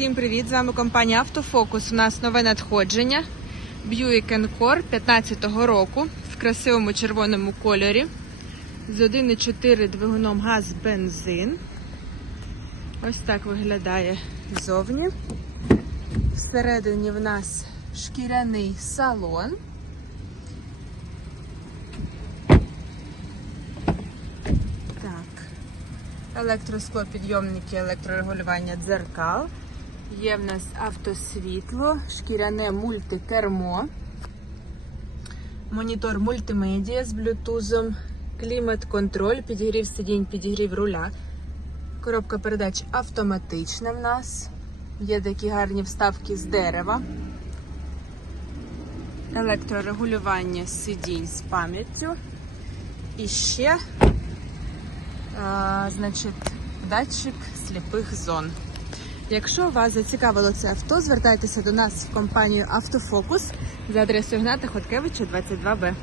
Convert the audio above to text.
Всім привіт! З вами компанія Автофокус. У нас нове надходження. Buick Encore 15-го року в красивому червоному кольорі. З 1,4 двигуном газ бензин. Ось так виглядає ззовні. Всередині в нас шкіряний салон. Так. Електросклопідйомники, електрорегулювання дзеркал. Є в нас автосвітло, шкіряне мультикермо, монітор мультимедіа з блютузом, клімат-контроль, підігрів сидінь, підігрів руля. Коробка передач автоматична в нас. Є такі гарні вставки з дерева. Електрорегулювання сидінь з пам'яттю. І ще а, значить, датчик сліпих зон. Якщо вас зацікавило це авто, звертайтеся до нас в компанію Автофокус за адресою Гната Хоткевича 22Б.